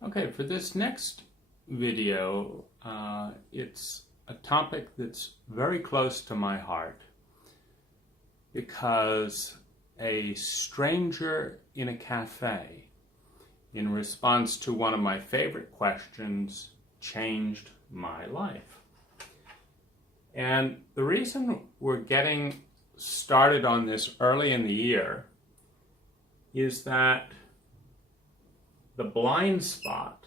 Okay, for this next video, it's a topic that's very close to my heart because a stranger in a cafe, in response to one of my favorite questions, changed my life. And the reason we're getting started on this early in the year is that the blind spot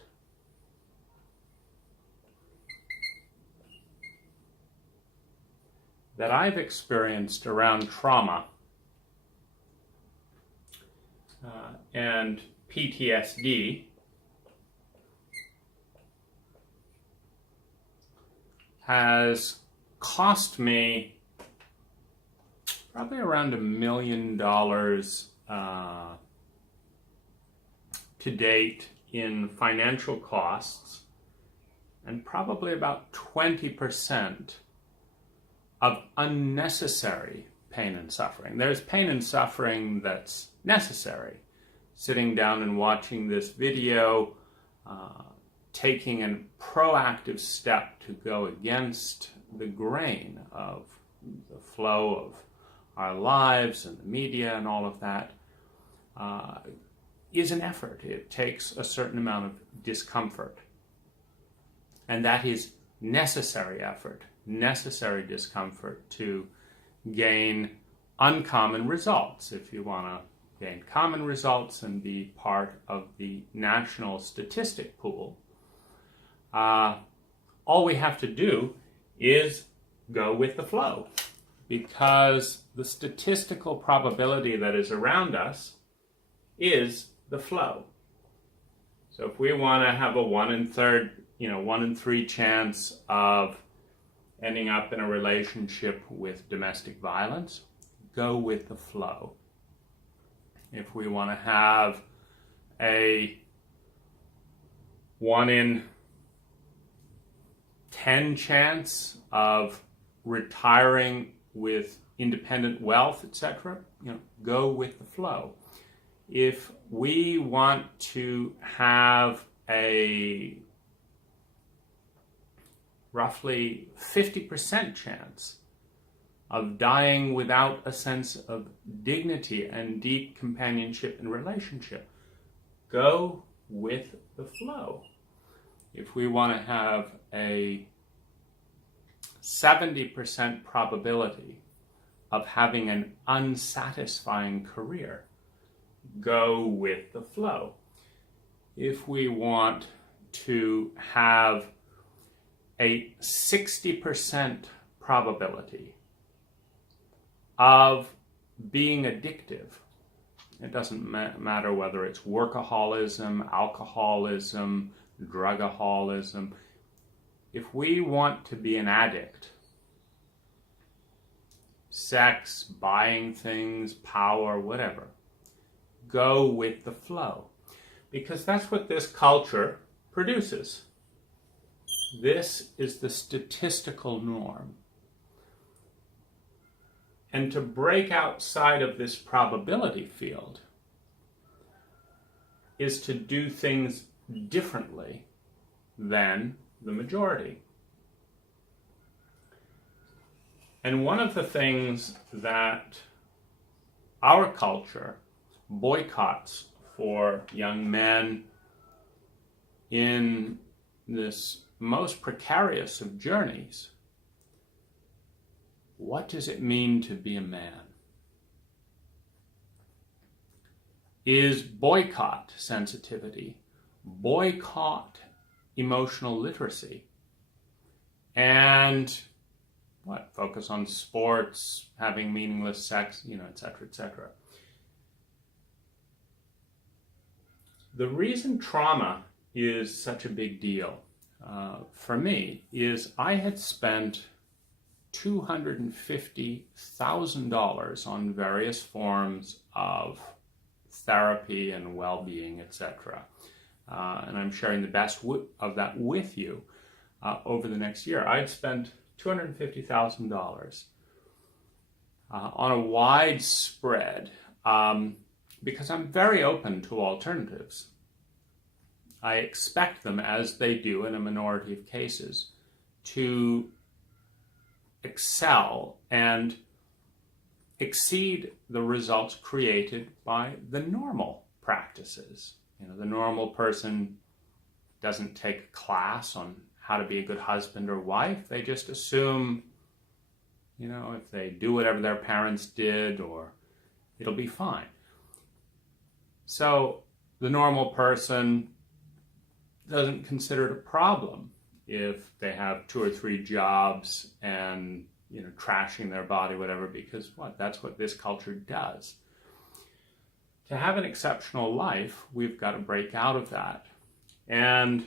that I've experienced around trauma and PTSD has cost me probably around $1 million to date in financial costs, and probably about 20% of unnecessary pain and suffering. There's pain and suffering that's necessary. Sitting down and watching this video, taking a proactive step to go against the grain of the flow of our lives and the media and all of that, is an effort. It takes a certain amount of discomfort. And that is necessary effort, necessary discomfort to gain uncommon results. If you want to gain common results and be part of the national statistic pool, all we have to do is go with the flow, because the statistical probability that is around us is the flow. So if we want to have a 1 in 3 chance of ending up in a relationship with domestic violence, go with the flow. If we want to have a 1 in 10 chance of retiring with independent wealth, etc., go with the flow. If we want to have a roughly 50% chance of dying without a sense of dignity and deep companionship and relationship, go with the flow. If we want to have a 70% probability of having an unsatisfying career, go with the flow. If we want to have a 60% probability of being addictive, it doesn't matter whether it's workaholism, alcoholism, drugaholism. If we want to be an addict, sex, buying things, power, whatever, go with the flow, because that's what this culture produces. This is the statistical norm. And to break outside of this probability field is to do things differently than the majority. And one of the things that our culture boycotts for young men in this most precarious of journeys, what does it mean to be a man? Is boycott sensitivity, boycott emotional literacy, and focus on sports, having meaningless sex, etc., etc. The reason trauma is such a big deal for me is I had spent $250,000 on various forms of therapy and well-being, etc. And I'm sharing the best of that with you over the next year. I'd spent $250,000 on a wide spread because I'm very open to alternatives. I expect them, as they do in a minority of cases, to excel and exceed the results created by the normal practices. The normal person doesn't take a class on how to be a good husband or wife. They just assume, if they do whatever their parents did, or it'll be fine. So the normal person doesn't consider it a problem if they have 2 or 3 jobs and trashing their body, whatever, because that's what this culture does. To have an exceptional life, we've got to break out of that. And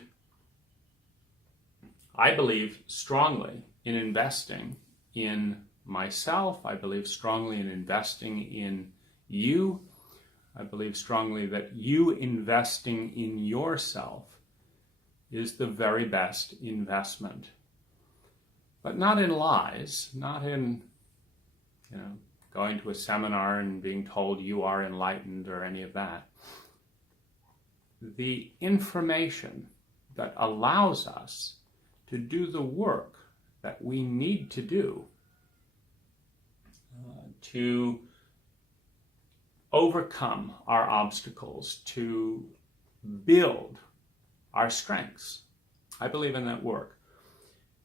I believe strongly in investing in myself. I believe strongly in investing in you. I believe strongly that you investing in yourself is the very best investment. But not in lies, not in, going to a seminar and being told you are enlightened or any of that. The information that allows us to do the work that we need to do to overcome our obstacles, to build our strengths. I believe in that work.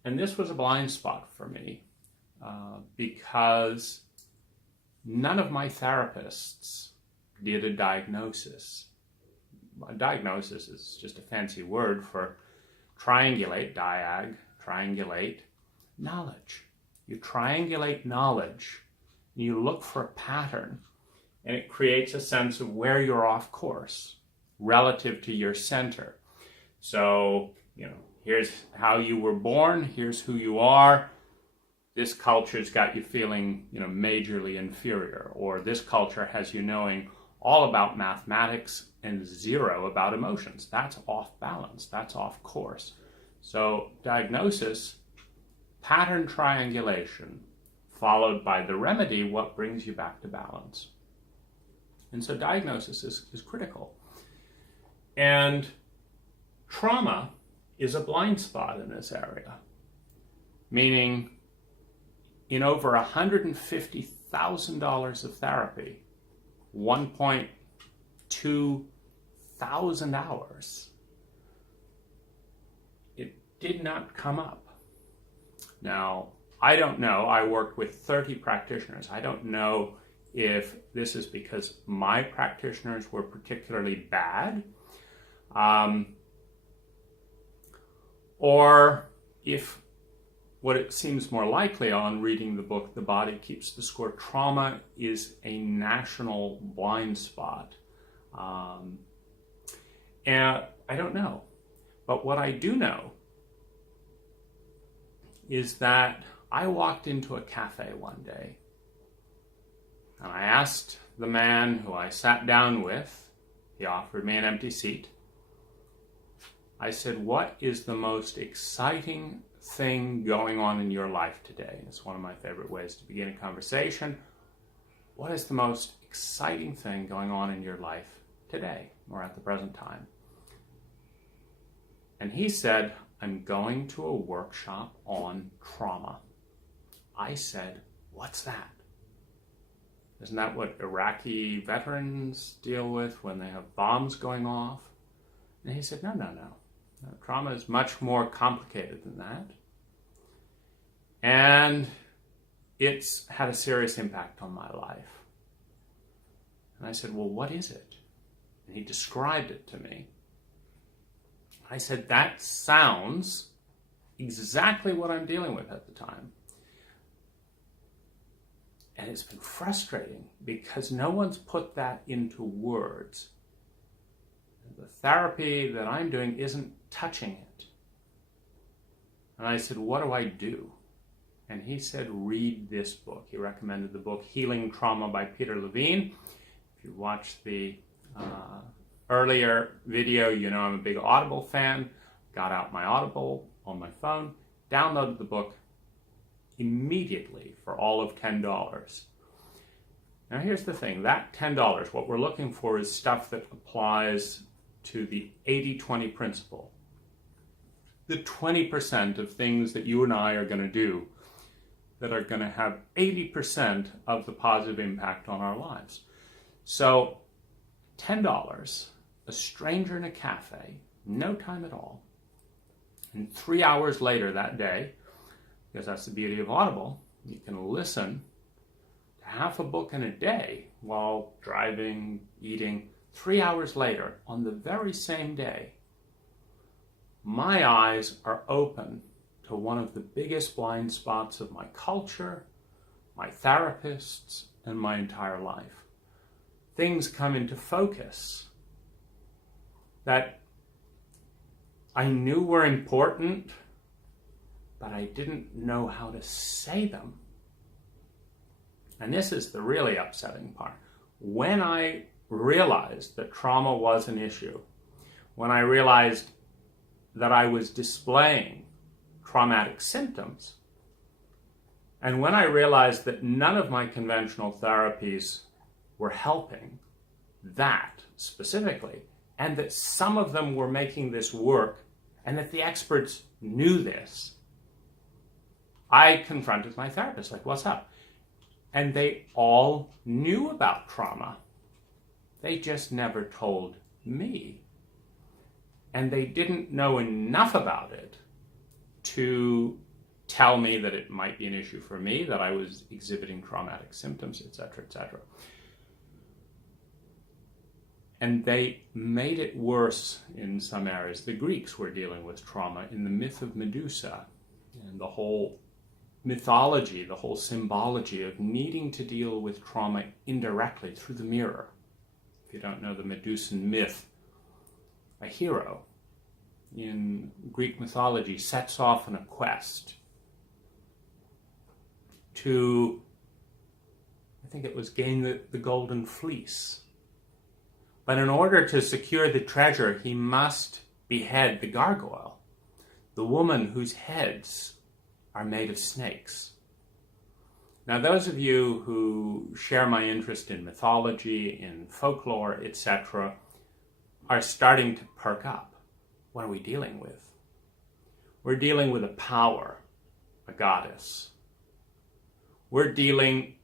And this was a blind spot for me because none of my therapists did a diagnosis. A diagnosis is just a fancy word for triangulate knowledge. You triangulate knowledge, you look for a pattern, and it creates a sense of where you're off course relative to your center. So, here's how you were born, here's who you are. This culture's got you feeling, majorly inferior, or this culture has you knowing all about mathematics and 0 about emotions. That's off balance, that's off course. So diagnosis, pattern triangulation, followed by the remedy, what brings you back to balance. And so diagnosis is critical. And trauma is a blind spot in this area, meaning in over $150,000 of therapy, 1.2 thousand hours, it did not come up. Now, I don't know. I worked with 30 practitioners. I don't know if this is because my practitioners were particularly bad, or if what it seems more likely on reading the book, The Body Keeps the Score, trauma is a national blind spot. And I don't know. But what I do know is that I walked into a cafe one day and I asked the man who I sat down with, he offered me an empty seat. I said, what is the most exciting thing going on in your life today? It's one of my favorite ways to begin a conversation. What is the most exciting thing going on in your life today or at the present time? And he said, I'm going to a workshop on trauma. I said, what's that? Isn't that what Iraqi veterans deal with when they have bombs going off? And he said, no. Trauma is much more complicated than that. And it's had a serious impact on my life. And I said, well, what is it? And he described it to me. I said, that sounds exactly what I'm dealing with at the time. And it's been frustrating because no one's put that into words. The therapy that I'm doing isn't touching it. And I said, what do I do? And he said, read this book. He recommended the book Healing Trauma by Peter Levine. If you watched the earlier video, you know I'm a big Audible fan. Got out my Audible on my phone, downloaded the book immediately for all of $10. Now here's the thing, that $10, what we're looking for is stuff that applies to the 80-20 principle. The 20% of things that you and I are going to do that are going to have 80% of the positive impact on our lives. So $10, a stranger in a cafe, no time at all, and 3 hours later that day, because that's the beauty of Audible, you can listen to half a book in a day while driving, eating. 3 hours later, on the very same day, my eyes are open to one of the biggest blind spots of my culture, my therapists, and my entire life. Things come into focus that I knew were important, but I didn't know how to say them. And this is the really upsetting part. When I realized that trauma was an issue, when I realized that I was displaying traumatic symptoms, and when I realized that none of my conventional therapies were helping that specifically, and that some of them were making this work, and that the experts knew this, I confronted my therapist, like, what's up? And they all knew about trauma. They just never told me. And they didn't know enough about it to tell me that it might be an issue for me, that I was exhibiting traumatic symptoms, etc., etc. And they made it worse in some areas. The Greeks were dealing with trauma in the myth of Medusa, and the whole mythology, the whole symbology of needing to deal with trauma indirectly through the mirror. If you don't know the Medusan myth, a hero in Greek mythology sets off on a quest to, I think it was, gain the golden fleece. But in order to secure the treasure, he must behead the gargoyle, the woman whose heads are made of snakes. Now, those of you who share my interest in mythology, in folklore, etc., are starting to perk up. What are we dealing with? We're dealing with a power, a goddess. We're dealing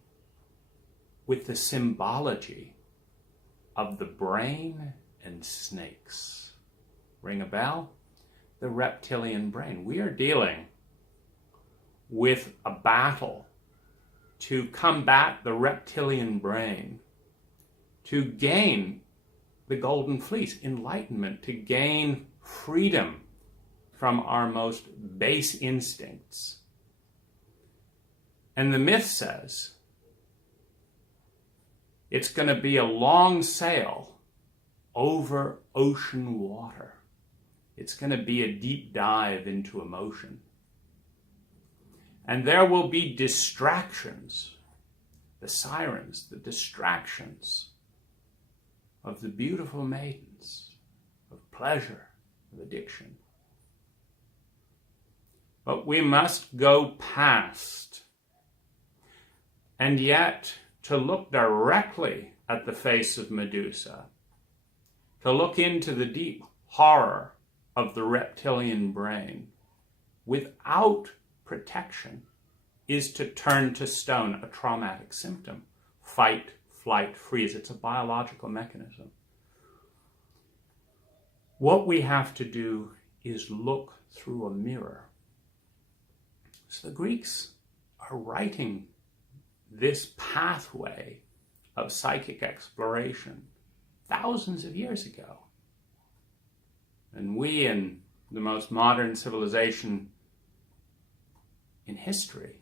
with the symbology of the brain and snakes. Ring a bell? The reptilian brain. We are dealing with a battle to combat the reptilian brain, to gain the golden fleece, enlightenment, to gain freedom from our most base instincts. And the myth says it's going to be a long sail over ocean water. It's going to be a deep dive into emotion. And there will be distractions, the sirens, the distractions of the beautiful maidens, of pleasure, of addiction. But we must go past. And yet, to look directly at the face of Medusa, to look into the deep horror of the reptilian brain without protection, is to turn to stone a traumatic symptom. Fight, flight, freeze. It's a biological mechanism. What we have to do is look through a mirror. So the Greeks are writing this pathway of psychic exploration thousands of years ago. And we, in the most modern civilization in history,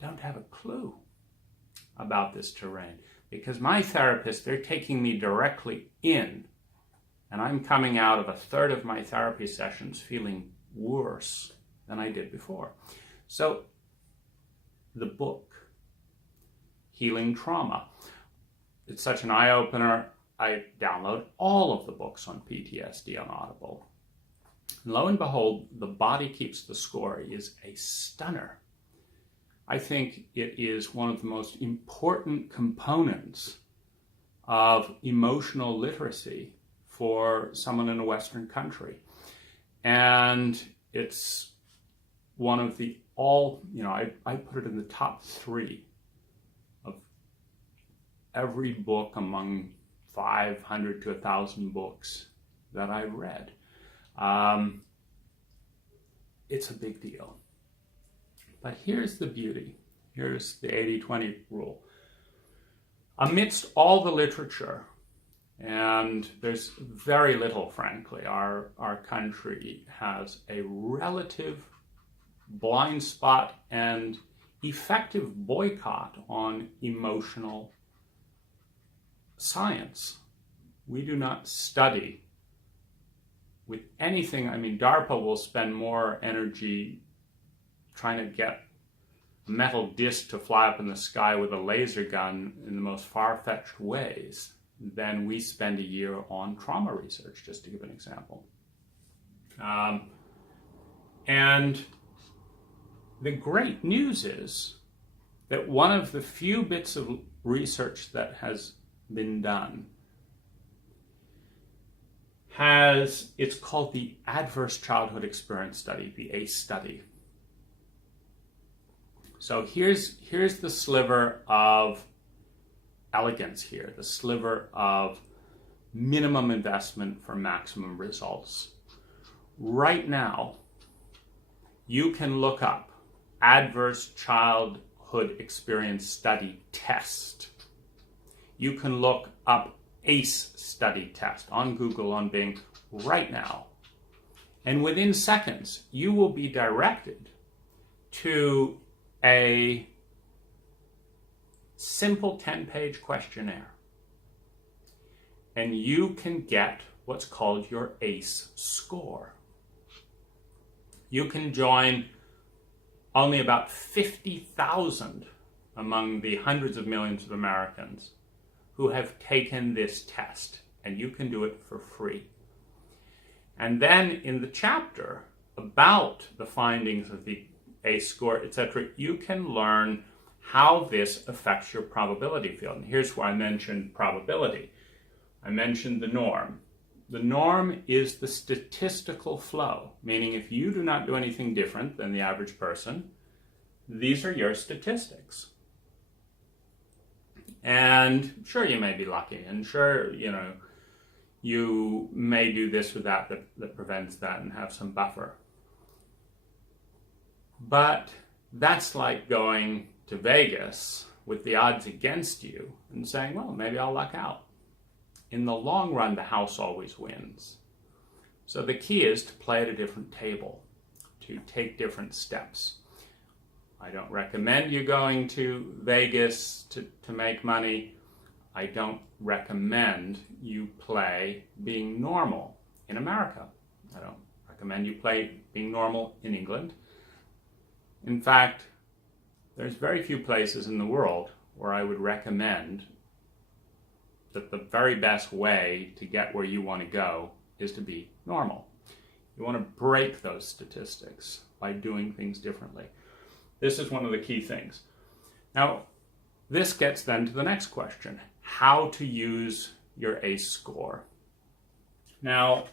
don't have a clue about this terrain. Because my therapists, they're taking me directly in, and I'm coming out of a third of my therapy sessions feeling worse than I did before. So the book, Healing Trauma, it's such an eye-opener. I download all of the books on PTSD on Audible. And lo and behold, The Body Keeps the Score is a stunner. I think it is one of the most important components of emotional literacy for someone in a Western country. And it's one of the I put it in the top 3 of every book among 500 to 1,000 books that I read. It's a big deal. But here's the beauty. Here's the 80-20 rule. Amidst all the literature, and there's very little, frankly, our country has a relative blind spot and effective boycott on emotional science. We do not study with anything. I mean, DARPA will spend more energy trying to get a metal disc to fly up in the sky with a laser gun in the most far-fetched ways than we spend a year on trauma research, just to give an example. And the great news is that one of the few bits of research that has been done it's called the Adverse Childhood Experience Study, the ACE study. So here's the sliver of elegance here, the sliver of minimum investment for maximum results. Right now, you can look up Adverse Childhood Experience Study Test. You can look up ACE study test on Google, on Bing, right now. And within seconds, you will be directed to a simple 10-page questionnaire. And you can get what's called your ACE score. You can join only about 50,000 among the hundreds of millions of Americans who have taken this test, and you can do it for free. And then in the chapter about the findings of the ACE score, etc., you can learn how this affects your probability field. And here's where I mentioned probability. I mentioned the norm. The norm is the statistical flow, meaning if you do not do anything different than the average person, these are your statistics. And sure, you may be lucky, and sure, you may do this or that prevents that and have some buffer. But that's like going to Vegas with the odds against you and saying, well, maybe I'll luck out. In the long run, the house always wins. So the key is to play at a different table, to take different steps. I don't recommend you going to Vegas to make money. I don't recommend you play being normal in America. I don't recommend you play being normal in England. In fact, there's very few places in the world where I would recommend that the very best way to get where you want to go is to be normal. You want to break those statistics by doing things differently. This is one of the key things. Now, this gets then to the next question, how to use your ACE score. Now,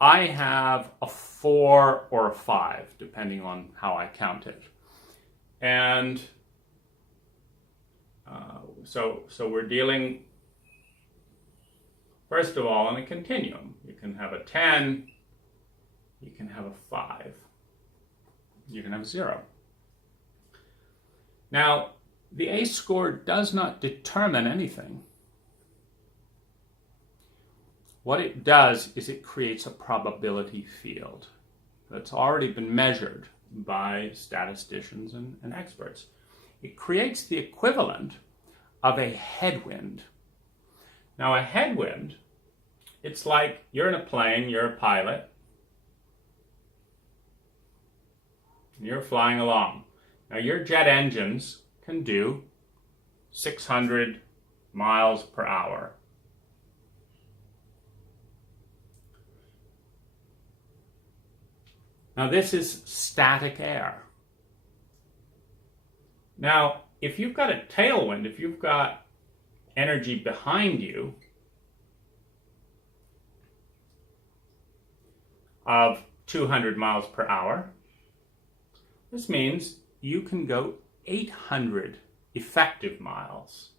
I have a 4 or a 5, depending on how I count it. And so we're dealing, first of all, in a continuum. You can have a 10, you can have a 5, you can have a 0. Now, the ACE score does not determine anything. What it does is it creates a probability field that's already been measured by statisticians and experts. It creates the equivalent of a headwind. Now, a headwind, it's like you're in a plane, you're a pilot, and you're flying along. Now, your jet engines can do 600 miles per hour. Now, this is static air. Now, if you've got a tailwind, if you've got energy behind you, of 200 miles per hour. This means you can go 800 effective miles.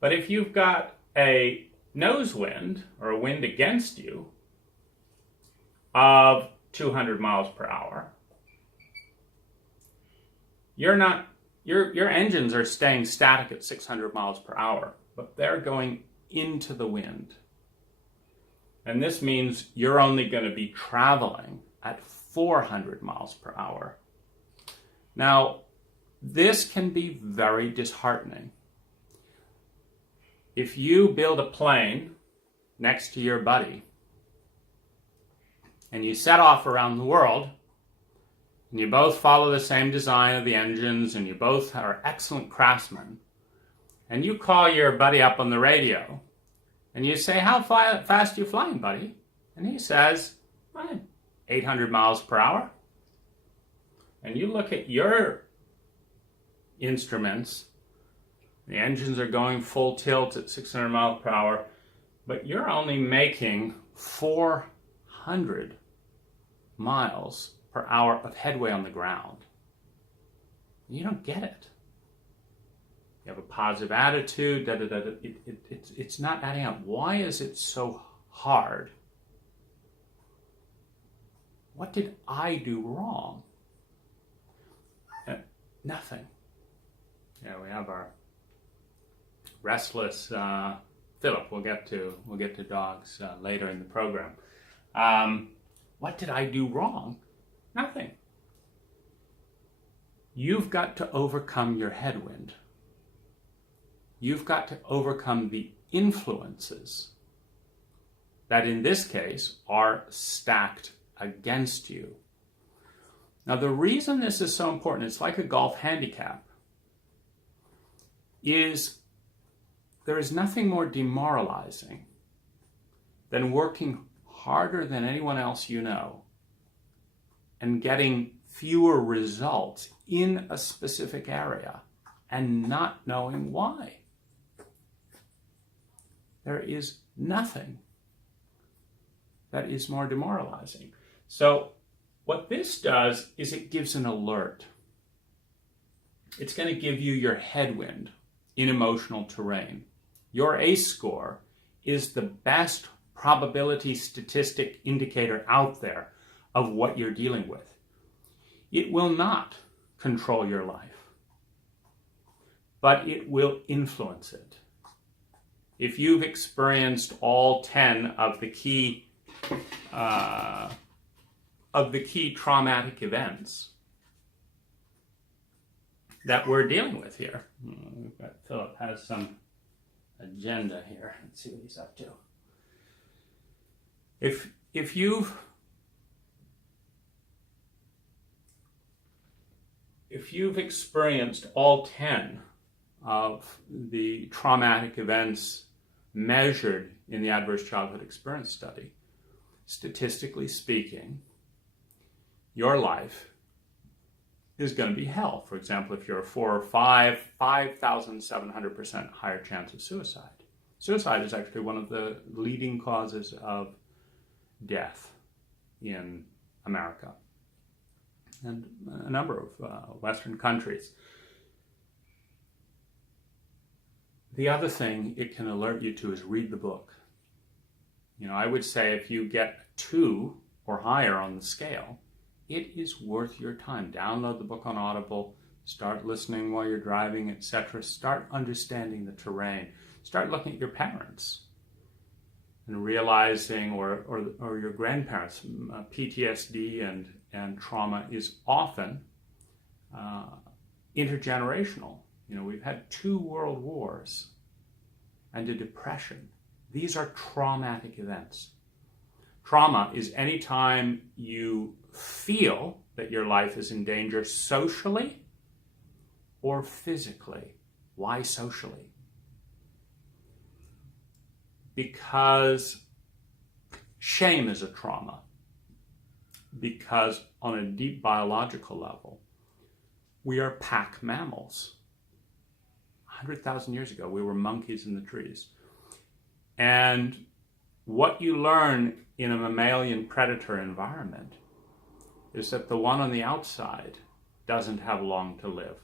But if you've got a nose wind, or a wind against you, of 200 miles per hour, your engines are staying static at 600 miles per hour, but they're going into the wind. And this means you're only going to be traveling at 400 miles per hour. Now, this can be very disheartening. If you build a plane next to your buddy and you set off around the world, and you both follow the same design of the engines, and you both are excellent craftsmen, and you call your buddy up on the radio, and you say, how fast are you flying, buddy? And he says, 800 miles per hour. And you look at your instruments, the engines are going full tilt at 600 miles per hour, but you're only making 400 miles per hour of headway on the ground. You don't get it. You have a positive attitude, it's not adding up. Why is it so hard? What did I do wrong? Nothing. We have our restless Philip. We'll get to dogs later in the program. What did I do wrong? Nothing. You've got to overcome your headwind. You've got to overcome the influences that in this case are stacked against you. Now, the reason this is so important, it's like a golf handicap, is there is nothing more demoralizing than working harder than anyone else you know and getting fewer results in a specific area and not knowing why. There is nothing that is more demoralizing. So what this does is it gives an alert. It's going to give you your headwind in emotional terrain. Your ACE score is the best probability statistic indicator out there of what you're dealing with. It will not control your life, but it will influence it. If you've experienced all 10 of the key traumatic events that we're dealing with here, we've got Philip has some agenda here. Let's see what he's up to. If you've experienced all 10 of the traumatic events measured in the Adverse Childhood Experience Study, statistically speaking, your life is going to be hell. For example, if you're a 4 or 5, 5,700% higher chance of suicide. Suicide is actually one of the leading causes of death in America and a number of Western countries. The other thing it can alert you to is read the book. I would say if you get 2 or higher on the scale, it is worth your time. Download the book on Audible, start listening while you're driving, etc. Start understanding the terrain. Start looking at your parents and realizing, or your grandparents, PTSD and trauma is often intergenerational. We've had 2 world wars and a depression. These are traumatic events. Trauma is any time you feel that your life is in danger socially or physically. Why socially? Because shame is a trauma. Because on a deep biological level, we are pack mammals. 100,000 years ago, we were monkeys in the trees. And what you learn in a mammalian predator environment is that the one on the outside doesn't have long to live.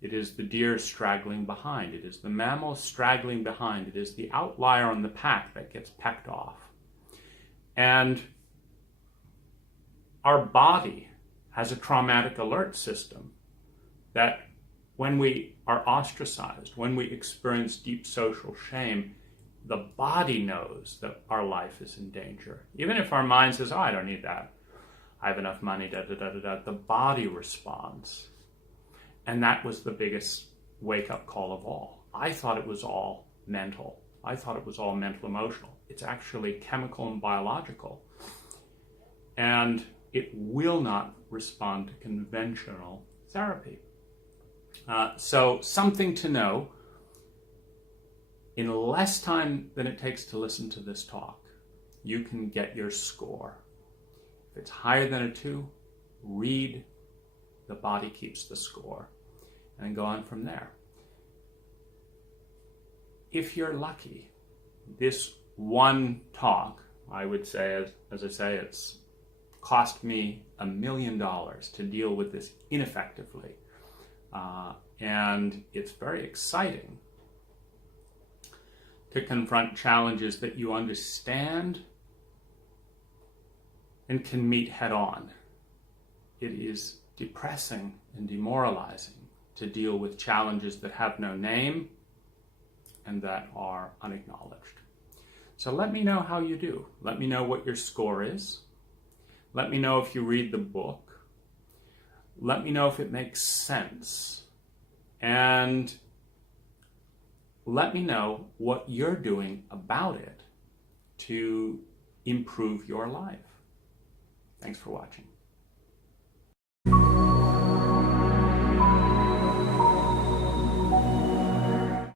It is the deer straggling behind. It is the mammal straggling behind. It is the outlier on the pack that gets pecked off. And our body has a traumatic alert system that when we are ostracized, when we experience deep social shame, the body knows that our life is in danger. Even if our mind says, oh, I don't need that. I have enough money, the body responds. And that was the biggest wake-up call of all. I thought it was all mental. I thought it was all mental emotional. It's actually chemical and biological. And it will not respond to conventional therapy. So something to know, in less time than it takes to listen to this talk, you can get your score. If it's higher than a 2, read The Body Keeps the Score, and go on from there. If you're lucky, this one talk, I would say, as I say, it's cost me $1 million to deal with this ineffectively. And it's very exciting to confront challenges that you understand and can meet head on. It is depressing and demoralizing to deal with challenges that have no name and that are unacknowledged. So let me know how you do. Let me know what your score is. Let me know if you read the book. Let me know if it makes sense. And let me know what you're doing about it to improve your life. Thanks for watching.